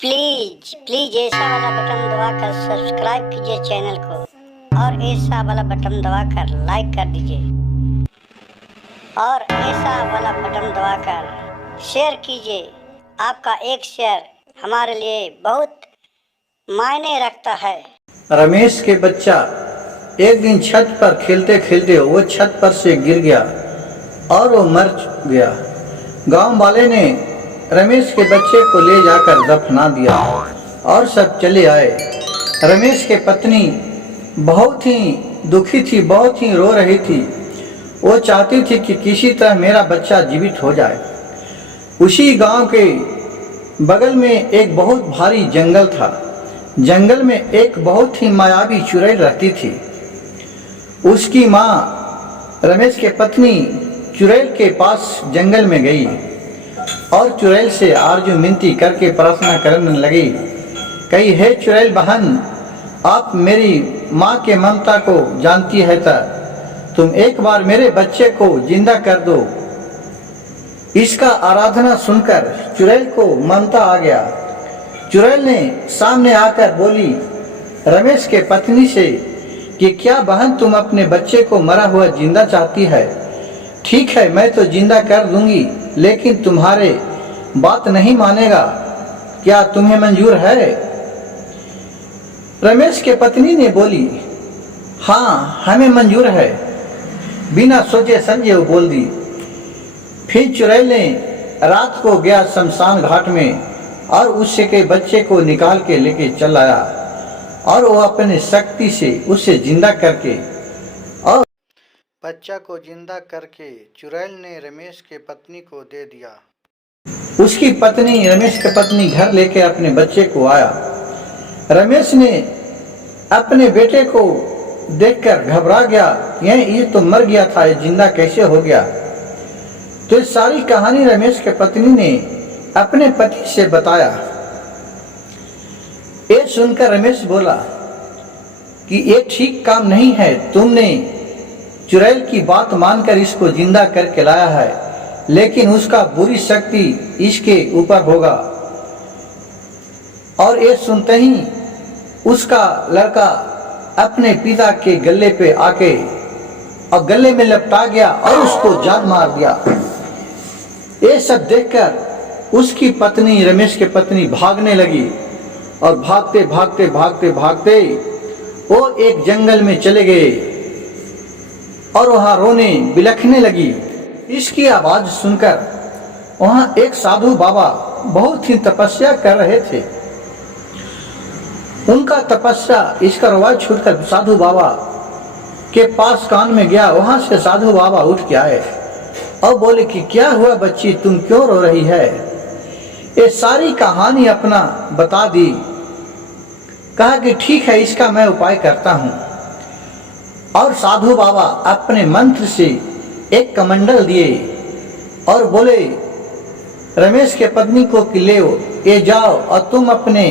Please please ऐसा वाला button दबाकर सब्सक्राइब कीजिए चैनल को और ऐसा वाला बटन दबाकर लाइक कर दीजिए और ऐसा वाला बटन दबाकर शेयर कीजिए। आपका एक शेयर हमारे लिए बहुत मायने रखता है। रमेश के बच्चा एक दिन छत पर खेलते खेलते वो छत पर से गिर गया और वो मर गया। गांव वाले ने रमेश के बच्चे को ले जाकर दफना दिया और सब चले आए। रमेश के पत्नी बहुत ही दुखी थी, बहुत ही रो रही थी। वो चाहती थी कि किसी तरह मेरा बच्चा जीवित हो जाए। उसी गांव के बगल में एक बहुत भारी जंगल था। जंगल में एक बहुत ही मायावी चुड़ैल रहती थी। उसकी माँ रमेश के पत्नी चुड़ैल के पास जंगल में गई और चुड़ैल से आरजू मिनती करके प्रार्थना करने लगी। कही, हे चुड़ैल बहन, आप मेरी माँ के ममता को जानती है तो तुम एक बार मेरे बच्चे को जिंदा कर दो। इसका आराधना सुनकर चुड़ैल को ममता आ गया। चुड़ैल ने सामने आकर बोली रमेश के पत्नी से कि क्या बहन तुम अपने बच्चे को मरा हुआ जिंदा चाहती है? ठीक है, मैं तो जिंदा कर दूंगी, लेकिन तुम्हारे बात नहीं मानेगा। क्या तुम्हें मंजूर है? रमेश के पत्नी ने बोली, हाँ हमें मंजूर है। बिना सोचे समझे वो बोल दी। फिर चुड़ैल ने रात को गया शमशान घाट में और उससे के बच्चे को निकाल के लेके चल आया और वो अपने शक्ति से उसे जिंदा करके और बच्चा को जिंदा करके चुड़ैल ने रमेश के पत्नी को दे दिया। उसकी पत्नी रमेश के पत्नी घर लेके अपने बच्चे को आया। रमेश ने अपने बेटे को देखकर घबरा गया, ये तो मर गया था, ये जिंदा कैसे हो गया? तो इस सारी कहानी रमेश के पत्नी ने अपने पति से बताया। ये सुनकर रमेश बोला कि ये ठीक काम नहीं है। तुमने चुड़ैल की बात मानकर इसको जिंदा करके लाया है, लेकिन उसका बुरी शक्ति इसके ऊपर होगा। और ये सुनते ही उसका लड़का अपने पिता के गले पे आके और गले में लपटा गया और उसको जान मार दिया। ये सब देखकर उसकी पत्नी रमेश की पत्नी भागने लगी और भागते भागते भागते भागते वो एक जंगल में चले गए और वहां रोने बिलखने लगी। इसकी आवाज सुनकर वहां एक साधु बाबा बहुत ही तपस्या कर रहे थे। उनका तपस्या इसका आवाज छूटकर साधु बाबा के पास कान में गया। वहां से साधु बाबा उठ के आए और बोले कि क्या हुआ बच्ची, तुम क्यों रो रही है? ये सारी कहानी अपना बता दी। कहा कि ठीक है, इसका मैं उपाय करता हूं। और साधु बाबा अपने मंत्र से एक कमंडल दिए और बोले रमेश के पत्नी को कि ले ये जाओ और तुम अपने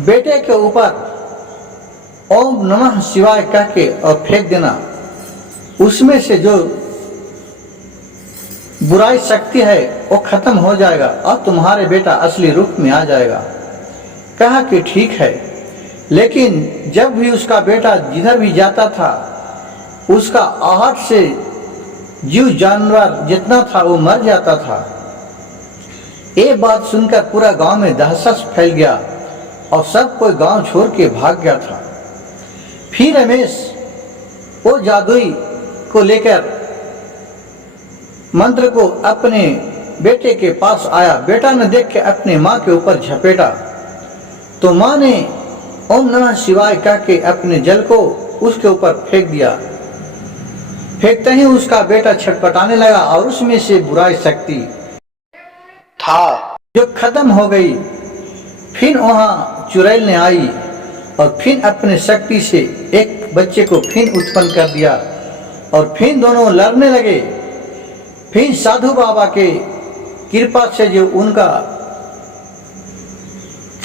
बेटे के ऊपर ओम नमः शिवाय कह के और फेंक देना। उसमें से जो बुराई शक्ति है वो खत्म हो जाएगा और तुम्हारे बेटा असली रूप में आ जाएगा। कहा कि ठीक है, लेकिन जब भी उसका बेटा जिधर भी जाता था उसका आहट से जीव जानवर जितना था वो मर जाता था। ये बात सुनकर पूरा गांव में दहशत फैल गया और सब कोई गांव छोड़ के भाग गया था। फिर रमेश वो जादुई को लेकर मंत्र को अपने बेटे के पास आया। बेटा ने देख के अपने माँ के ऊपर झपेटा तो माँ ने ओम नमः शिवाय कह के अपने जल को उसके ऊपर फेंक दिया। फेंकते ही उसका बेटा छटपटाने लगा और उसमें से बुराई शक्ति था जो खत्म हो गई। फिर वहां चुड़ैल ने आई और फिर अपने शक्ति से एक बच्चे को फिर उत्पन्न कर दिया और फिर दोनों लड़ने लगे। फिर साधु बाबा के कृपा से जो उनका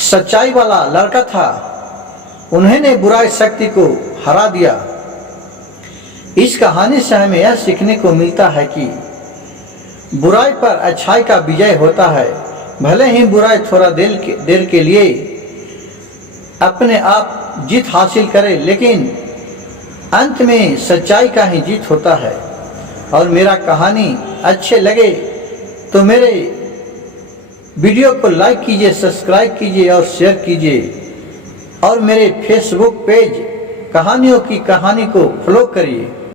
सच्चाई वाला लड़का था उन्होंने बुराई शक्ति को हरा दिया। इस कहानी से हमें यह सीखने को मिलता है कि बुराई पर अच्छाई का विजय होता है। भले ही बुराई थोड़ा देर के लिए अपने आप जीत हासिल करे, लेकिन अंत में सच्चाई का ही जीत होता है। और मेरा कहानी अच्छे लगे तो मेरे वीडियो को लाइक कीजिए, सब्सक्राइब कीजिए और शेयर कीजिए, और मेरे फेसबुक पेज कहानियों की कहानी को फॉलो करिए।